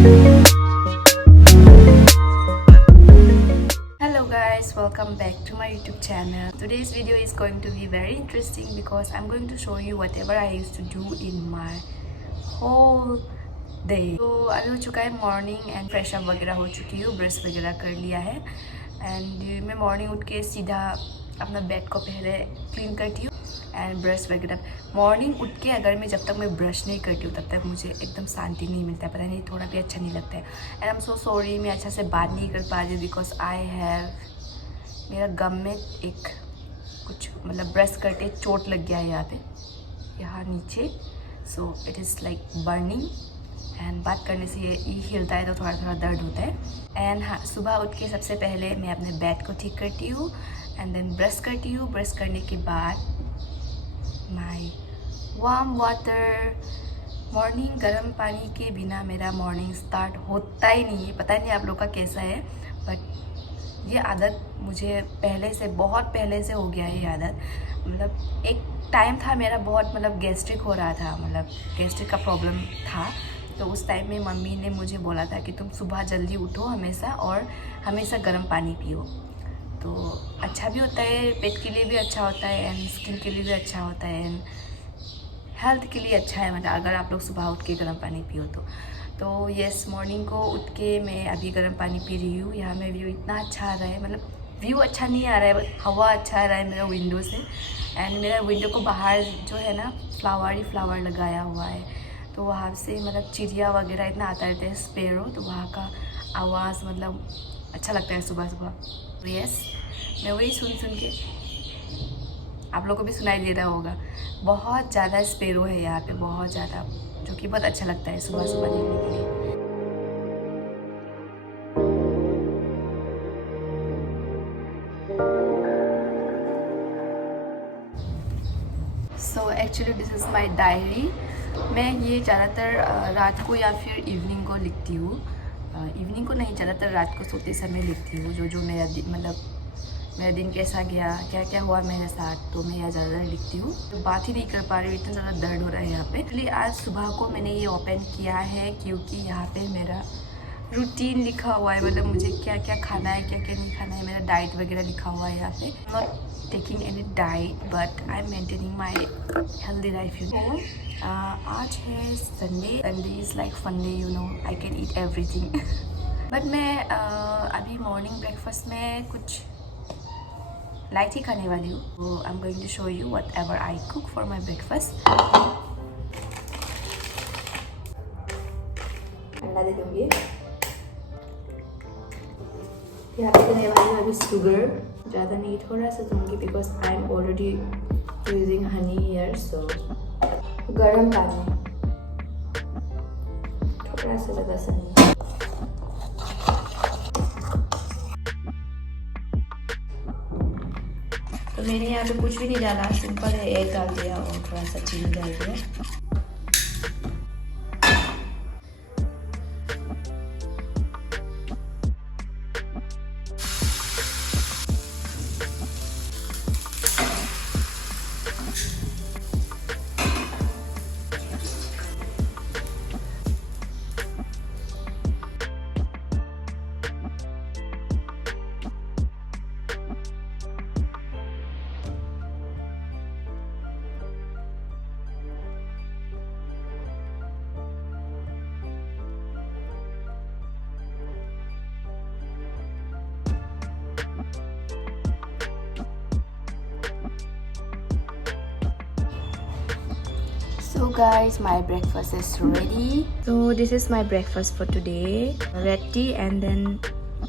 Hello guys, welcome back to my YouTube channel. Today's video is going to be very interesting because I'm going to show you whatever I used to do in my whole day. तो अभी हो चुका है morning and fresh up वगैरह हो चुकी हूँ, brush वगैरह कर लिया है एंड मैं मॉर्निंग उठ के सीधा अपना बेड को पहले क्लीन करती हूँ एंड ब्रश वगैरह। मॉर्निंग उठ के अगर मैं जब तक मैं ब्रश नहीं करती हूँ तब तक मुझे एकदम शांति नहीं मिलता है, पता नहीं थोड़ा भी अच्छा नहीं लगता है। And I am so sorry मैं अच्छा से बात नहीं कर पा रही हूँ बिकॉज आई हैव मेरा गम में एक कुछ मतलब ब्रश करके चोट लग गया है यहाँ नीचे, so it is like burning and बात करने से ये हिलता है तो थोड़ा थोड़ा दर्द होता है। एंड हाँ, सुबह उठ के सबसे पहले मैं अपने बेड को ठीक करती हूँ एंड देन ब्रश करती हूँ। ब्रश करने के बाद माई वार्म वाटर, मॉर्निंग गर्म पानी के बिना मेरा मॉर्निंग स्टार्ट होता ही नहीं है। पता नहीं आप लोग का कैसा है, बट ये आदत मुझे पहले से बहुत पहले से हो गया है। ये आदत मतलब एक टाइम था मेरा बहुत मतलब गैस्ट्रिक हो रहा था, मतलब गैस्ट्रिक का प्रॉब्लम था, तो उस टाइम में मम्मी ने मुझे बोला था कि तुम सुबह जल्दी उठो हमेशा और हमेशा गर्म पानी पियो, तो अच्छा भी होता है, पेट के लिए भी अच्छा होता है एंड स्किन के लिए भी अच्छा होता है एंड हेल्थ के लिए अच्छा है, मतलब अगर आप लोग सुबह उठ के गर्म पानी पियो तो यस, मॉर्निंग को उठ के मैं अभी गर्म पानी पी रही हूँ। यहाँ में व्यू इतना अच्छा आ रहा है, मतलब व्यू अच्छा नहीं आ रहा है बट हवा अच्छा आ रहा है मेरा विंडो से। एंड मेरा विंडो को बाहर जो है ना फ्लावर ही फ्लावर लगाया हुआ है, तो वहाँ से मतलब चिड़िया वगैरह इतना आता रहता है, स्पेरो, तो वहाँ का आवाज़ मतलब अच्छा लगता है सुबह सुबह। तो यस, मैं वही सुन के आप लोगों को भी सुनाई दे रहा होगा, बहुत ज़्यादा स्पेरो है यहाँ पे, बहुत ज़्यादा, जो कि बहुत अच्छा लगता है सुबह सुबह देखने के लिए। So actually this is my diary. मैं ये ज़्यादातर रात को या फिर इवनिंग को लिखती हूँ, इवनिंग को नहीं, ज़्यादातर रात को सोते समय लिखती हूँ जो मेरा मतलब मेरा दिन कैसा गया, क्या क्या हुआ मेरे साथ, तो मैं यहाँ ज़्यादा लिखती हूँ। तो बात ही नहीं कर पा रही हूँ, इतना ज़्यादा दर्द हो रहा है यहाँ पे। इसलिए आज सुबह को मैंने ये ओपन किया है क्योंकि यहाँ पे मेरा रूटीन लिखा हुआ है, मतलब मुझे क्या क्या खाना है क्या क्या नहीं खाना है, मेरा डाइट वगैरह लिखा हुआ है यहाँ पे। Not taking any diet but I am maintaining my healthy life, you know. आज है Sunday, Sunday is like fun day, you know, I can eat everything but मैं अभी मॉर्निंग ब्रेकफास्ट में कुछ लाइट ही खाने वाली हूँ। तो I am going to show you whatever I cook for my breakfast. अंडा दे दूँगी, यहाँ पे देने वाली हूँ अभी शुगर, ज़्यादा नहीं थोड़ा सा दूँगी because I am already using honey here. So गर्म पानी, थोड़ा सा ज़्यादा सा नहीं। तो मैंने यहाँ पे कुछ भी नहीं डाला, सिंपल है, एग डाल दिया और थोड़ा सा चीनी डाल दिया। So guys, my breakfast is ready. So this is my breakfast for today. Red tea and then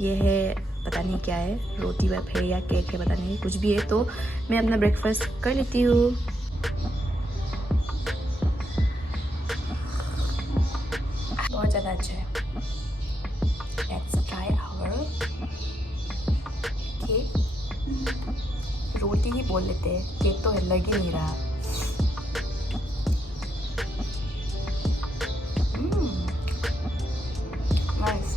ये है पता नहीं क्या है, रोटी वेप है या केक है, पता नहीं, कुछ भी है। तो मैं अपना ब्रेकफास्ट कर लेती हूँ। बहुत ज़्यादा अच्छा है। Let's try our cake. रोटी ही बोल लेते हैं, केक तो लग ही नहीं रहा। Nice.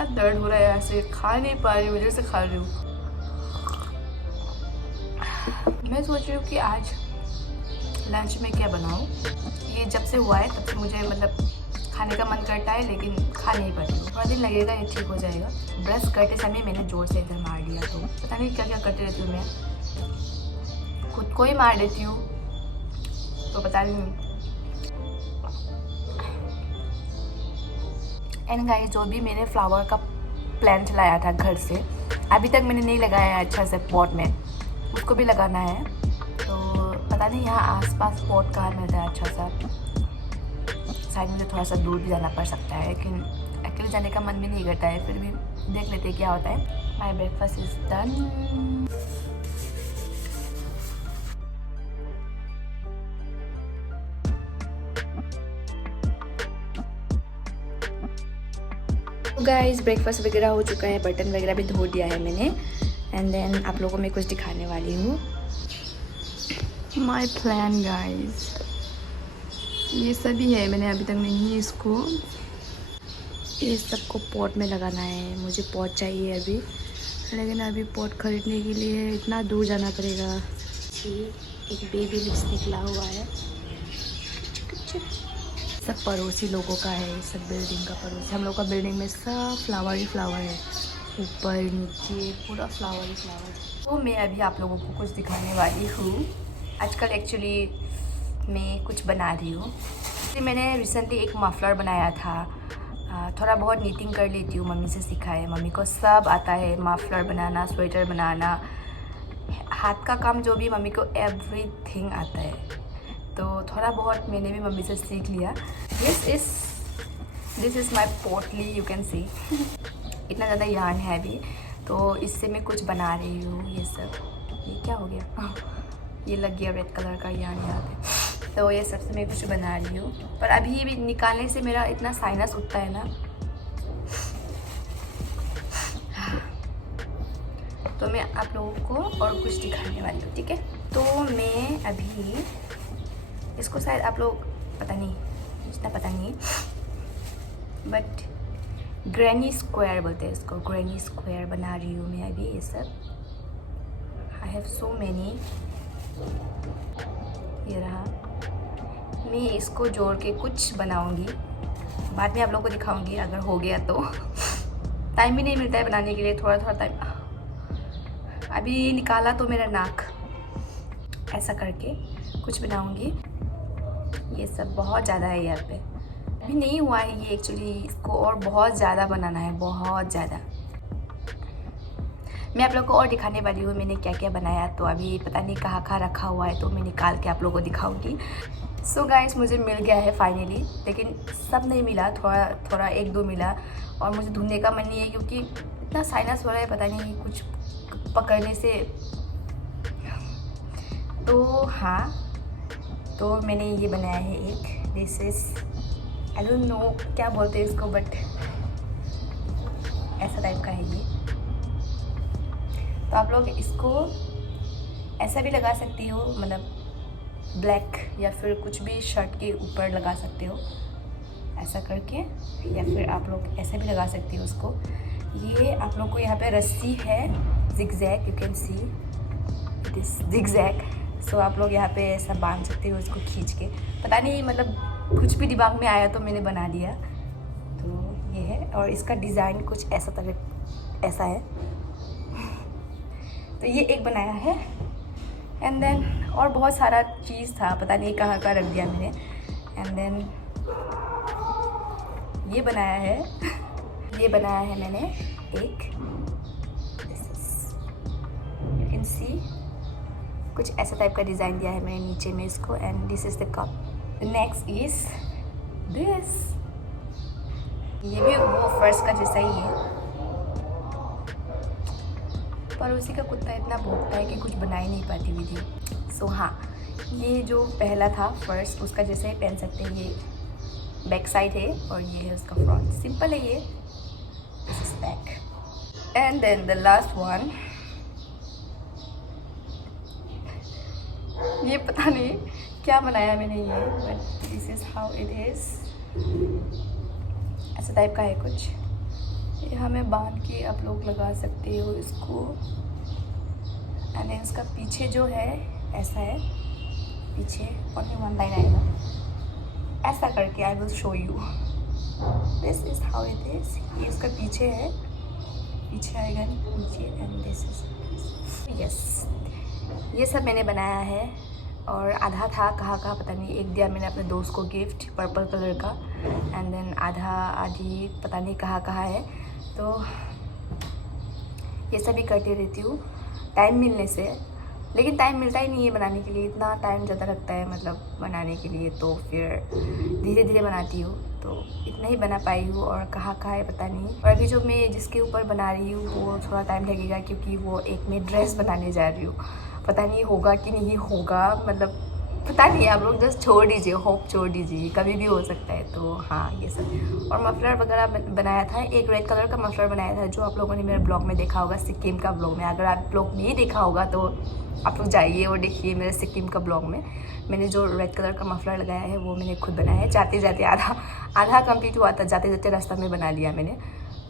इतना दर्द हो रहा है, ऐसे खा नहीं पा रही हूँ, वजह से खा रही हूँ। मैं सोच रही हूँ कि आज लंच में क्या बनाऊँ। ये जब से हुआ है तब से मुझे मतलब खाने का मन करता है, लेकिन खा नहीं पाती हूँ। थोड़ा दिन लगेगा, ये ठीक हो जाएगा। ब्रश करते समय मैंने जोर से इधर मार दिया, तो पता नहीं क्या क्या करती रहती हूँ मैं, खुद को ही मार देती हूँ, तो पता नहीं। एंड गाइस, जो भी मैंने फ्लावर का प्लांट लाया था घर से, अभी तक मैंने नहीं लगाया है अच्छा से पॉट में, उसको भी लगाना है। तो पता नहीं यहाँ आसपास पॉट कहाँ मिलता है अच्छा सा। शायद मुझे थोड़ा सा दूर भी जाना पड़ सकता है, लेकिन अकेले जाने का मन भी नहीं करता है। फिर भी देख लेते हैं क्या होता है। My breakfast is done. Guys, breakfast वगैरह हो चुका है, बर्तन वगैरह भी धो दिया है मैंने। एंड देन आप लोगों को मैं कुछ दिखाने वाली हूँ। माई प्लान गाइस, ये सभी है, मैंने अभी तक नहीं इसको, ये सबको पॉट में लगाना है। मुझे पॉट चाहिए अभी, लेकिन अभी पॉट खरीदने के लिए इतना दूर जाना पड़ेगा। एक बेबी लिप्स निकला हुआ है, सब पड़ोसी लोगों का है, सब बिल्डिंग का पड़ोसी। हम लोग का बिल्डिंग में सब फ्लावर ही फ्लावर है, ऊपर नीचे पूरा फ्लावर ही फ्लावर। तो मैं अभी आप लोगों को कुछ दिखाने वाली हूँ। आजकल एक्चुअली मैं कुछ बना रही हूँ। मैंने रिसेंटली एक मफलर बनाया था। थोड़ा बहुत नीटिंग कर लेती हूँ, मम्मी से सीखा है। मम्मी को सब आता है, मफलर बनाना, स्वेटर बनाना, हाथ का काम जो भी, मम्मी को एवरीथिंग आता है। तो थोड़ा बहुत मैंने भी मम्मी से सीख लिया। दिस इज़ माई पोटली, यू कैन सी। इतना ज़्यादा यार्न है अभी, तो इससे मैं कुछ बना रही हूँ। ये सब, ये क्या हो गया, ये लग गया रेड कलर का यार्न यहाँ पे। तो ये सब से मैं कुछ बना रही हूँ, पर अभी भी निकालने से मेरा इतना साइनस उठता है ना, तो मैं आप लोगों को और कुछ दिखाने वाली हूँ, ठीक है। तो मैं अभी इसको, शायद आप लोग पता नहीं, इतना पता नहीं, बट ग्रैनी स्क्वायर बोलते हैं इसको। ग्रैनी स्क्वायर बना रही हूँ मैं अभी। ये सब आई हैव सो मैनी। ये रहा, मैं इसको जोड़ के कुछ बनाऊँगी, बाद में आप लोगों को दिखाऊँगी अगर हो गया तो। टाइम भी नहीं मिलता है बनाने के लिए, थोड़ा थोड़ा टाइम। अभी निकाला तो मेरा नाक, ऐसा करके कुछ बनाऊँगी। ये सब बहुत ज़्यादा है यहाँ पे, अभी नहीं हुआ है ये एक्चुअली, इसको और बहुत ज़्यादा बनाना है, बहुत ज़्यादा। मैं आप लोगों को और दिखाने वाली हूँ मैंने क्या क्या बनाया। तो अभी पता नहीं कहाँ कहाँ रखा हुआ है, तो मैं निकाल के आप लोगों को दिखाऊंगी। सो गाइस, मुझे मिल गया है फाइनली, लेकिन सब नहीं मिला, थोड़ा थोड़ा एक दो मिला। और मुझे ढूंढने का मन नहीं है, क्योंकि इतना साइनस हो रहा है, पता नहीं कुछ पकड़ने से। तो हाँ, तो मैंने ये बनाया है एक, this is, I don't no क्या बोलते हैं इसको, बट ऐसा टाइप का है ये। तो आप लोग इसको ऐसा भी लगा सकती हो, मतलब ब्लैक, या फिर कुछ भी शर्ट के ऊपर लगा सकते हो ऐसा करके, या फिर आप लोग ऐसे भी लगा सकती हो उसको। ये आप लोग को यहाँ पे रस्सी है, zigzag, you can see this zigzag. So आप लोग यहाँ पे ऐसा बांध सकते हो इसको खींच के। पता नहीं, मतलब कुछ भी दिमाग में आया तो मैंने बना दिया। तो ये है, और इसका डिज़ाइन कुछ ऐसा तरह ऐसा है। तो ये एक बनाया है। एंड देन और बहुत सारा चीज़ था, पता नहीं कहाँ का रख दिया मैंने। एंड देन ये बनाया है ये बनाया है मैंने एक, यू कैन सी, कुछ ऐसा टाइप का डिज़ाइन दिया है मैंने नीचे में इसको। And this is the cup. Next is this, ये भी वो फर्स्ट का जैसा ही है, पर उसी का कुत्ता इतना भौंकता है कि कुछ बना ही नहीं पाती हुई थी। सो हाँ, ये जो पहला था फर्स्ट, उसका जैसे ही पहन सकते हैं। ये बैक साइड है और ये है उसका फ्रंट। सिंपल है ये, this is back. And then the last one, ये पता नहीं क्या बनाया मैंने ये, but this is how it is. ऐसा टाइप का है कुछ। यहाँ में बांध के आप लोग लगा सकते हो इसको। एंड इसका पीछे जो है ऐसा है, पीछे ओनली वन लाइन आएगा ऐसा करके। I will show you, this is how it is. ये इसका पीछे है, पीछे आएगा नीचे। एंड दिस इज यस, ये सब मैंने बनाया है। और आधा था कहाँ पता नहीं, एक दिया मैंने अपने दोस्त को गिफ्ट पर्पल कलर का। एंड देन आधी पता नहीं कहाँ है। तो ये सब भी करती रहती हूँ टाइम मिलने से, लेकिन टाइम मिलता ही नहीं है बनाने के लिए। इतना टाइम ज़्यादा लगता है मतलब बनाने के लिए, तो फिर धीरे धीरे बनाती हूँ। तो इतना ही बना पाई हूँ, और कहाँ है पता नहीं। और अभी जो मैं जिसके ऊपर बना रही हूँ वो थोड़ा टाइम लगेगा, क्योंकि वो एक मैं ड्रेस बनाने जा रही हूँ। पता नहीं होगा कि नहीं होगा, मतलब पता नहीं, आप लोग जस्ट छोड़ दीजिए, होप छोड़ दीजिए, कभी भी हो सकता है। तो हाँ ये सब। और मफलर वगैरह बनाया था, एक रेड कलर का मफलर बनाया था जो आप लोगों ने मेरे ब्लॉग में देखा होगा, सिक्किम का ब्लॉग में। अगर आप लोग नहीं देखा होगा तो आप लोग जाइए और देखिए मेरे सिक्किम का ब्लॉग में। मैंने जो रेड कलर का मफलर लगाया है वो मैंने खुद बनाया है। जाते जाते आधा कंप्लीट हुआ था, जाते जाते रास्ता में बना लिया मैंने।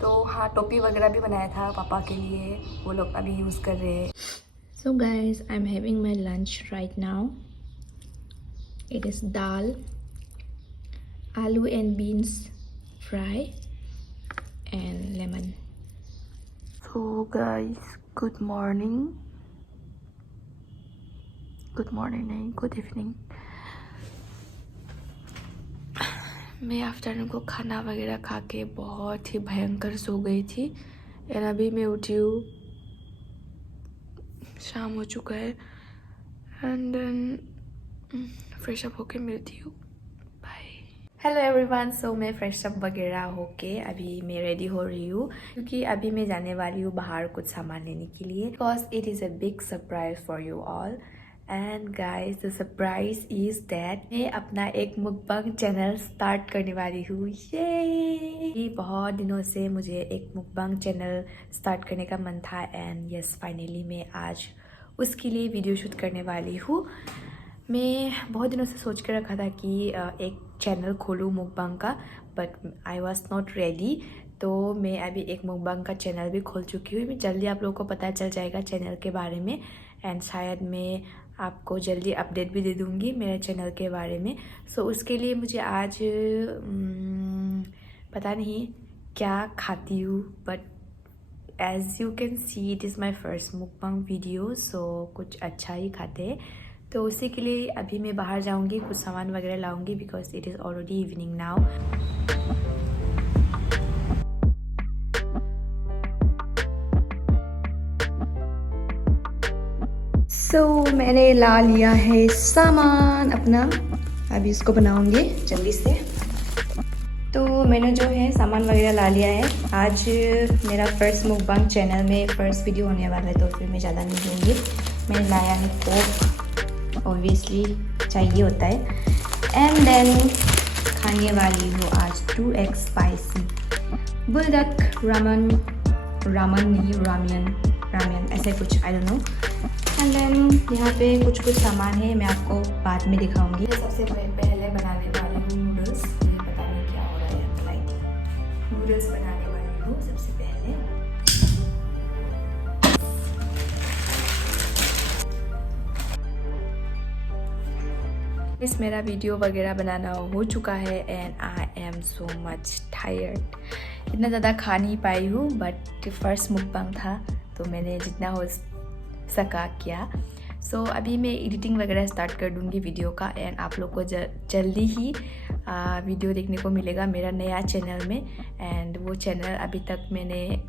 तो हाँ, टोपी वगैरह भी बनाया था पापा के लिए, वो लोग अभी यूज़ कर रहे हैं। So guys, I am having my lunch right now. It is dal, aloo and beans fry, and lemon. So guys, good morning. Good morning नहीं, good evening. मैं आफ्टरनून को खाना वगैरह खा के बहुत ही भयंकर सो गई थी। और अभी मैं उठी हूँ, शाम हो चुका है। एंड देन फ्रेश अप होके मिलती हूँ। बाय। Hello everyone. सो मैं फ्रेश अप वगैरह होके अभी मैं रेडी हो रही हूँ, क्योंकि अभी मैं जाने वाली हूँ बाहर कुछ सामान लेने के लिए। Because it is a big surprise for you all. And guys, the surprise is that मैं अपना एक मुकबांग चैनल स्टार्ट करने वाली हूँ। ये बहुत दिनों से मुझे एक मुकबांग चैनल स्टार्ट करने का मन था। एंड यस, फाइनली मैं आज उसके लिए वीडियो शूट करने वाली हूँ। मैं बहुत दिनों से सोच कर रखा था कि एक चैनल खोलूँ मुकबांग का, but I was not ready. तो मैं अभी एक मुकबांग का चैनल भी खोल चुकी हूँ। मैं जल्दी आप लोगों को पता चल जाएगा चैनल के बारे में। एंड शायद मैं आपको जल्दी अपडेट भी दे दूँगी मेरे चैनल के बारे में। सो उसके लिए मुझे आज पता नहीं क्या खाती हूँ, but as you can see it is my first mukbang video. So कुछ अच्छा ही खाते हैं। तो उसी के लिए अभी मैं बाहर जाऊंगी, कुछ सामान वगैरह लाऊंगी, because it is already evening now. So मैंने ला लिया है सामान अपना, अभी इसको बनाऊंगी जल्दी से। तो मैंने जो है सामान वगैरह ला लिया है। आज मेरा फर्स्ट मुकबांग चैनल में फर्स्ट वीडियो होने वाला है, तो फिर मैं ज़्यादा नहीं दूँगी। मैंने लाया है कोक, ऑब्वियसली चाहिए होता है। एंड देन खाने वाली हूँ आज 2x स्पाइसी बुलडक रामन नहीं, रामियन ऐसे कुछ, I don't know. And then यहाँ पे कुछ सामान है, मैं आपको बाद में दिखाऊंगी। सबसे पहले बनाने वाली हूँ नूडल्स। पता नहीं क्या हो रहा है, लाइक नूडल्स बनाने वाली हूँ सबसे पहले। इस मेरा वीडियो वगैरह बनाना हो चुका है। And I am so much tired. इतना ज़्यादा खा नहीं पाई हूँ, बट फर्स्ट मुकबांग था तो मैंने जितना हो सका किया। सो अभी मैं एडिटिंग वगैरह स्टार्ट कर दूँगी वीडियो का। एंड आप लोग को जल्दी ही वीडियो देखने को मिलेगा मेरा नया चैनल में। एंड वो चैनल अभी तक मैंने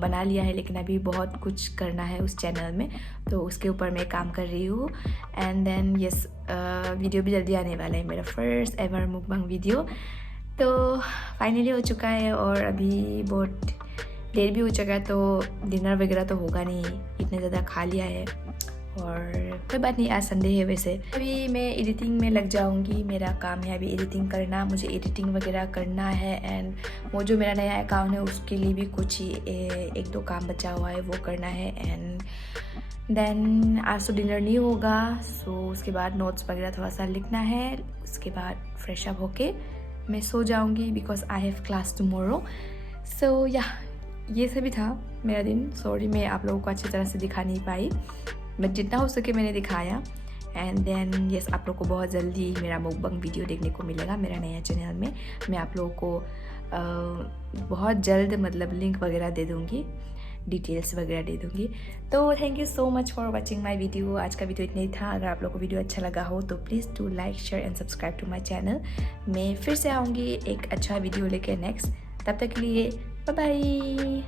बना लिया है, लेकिन अभी बहुत कुछ करना है उस चैनल में, तो उसके ऊपर मैं काम कर रही हूँ। एंड देन यस, वीडियो भी जल्दी आने वाला है, मेरा फर्स्ट एवर मुकबांग वीडियो। तो फाइनली हो चुका है, और अभी बहुत देर भी हो चुका है, तो डिनर वगैरह तो होगा नहीं, इतने ज़्यादा खा लिया है। और कोई बात नहीं, आज संडे है वैसे। अभी मैं एडिटिंग में लग जाऊंगी, मेरा काम है अभी एडिटिंग करना, मुझे एडिटिंग वगैरह करना है। एंड वो जो मेरा नया अकाउंट है उसके लिए भी कुछ ही एक दो काम बचा हुआ है, वो करना है। एंड देन आज तो डिनर नहीं होगा, सो उसके बाद नोट्स वगैरह थोड़ा सा लिखना है। उसके बाद फ्रेश अप होके मैं सो जाऊंगी, because I have class tomorrow. So या ये सभी था मेरा दिन। सॉरी मैं आप लोगों को अच्छी तरह से दिखा नहीं पाई, बट जितना हो सके मैंने दिखाया। एंड देन यस, आप लोग को बहुत जल्दी मेरा मुकबंग वीडियो देखने को मिलेगा मेरा नया चैनल में। मैं आप लोगों को बहुत जल्द मतलब लिंक वगैरह दे दूँगी, डिटेल्स वगैरह दे दूँगी। तो thank you so much for watching my video. आज का वीडियो इतना ही था। अगर आप लोग को वीडियो अच्छा लगा हो तो please do like, share and subscribe to my channel. मैं फिर से आऊँगी एक अच्छा वीडियो लेकर नेक्स्ट। तब तक के लिए बाय बाय।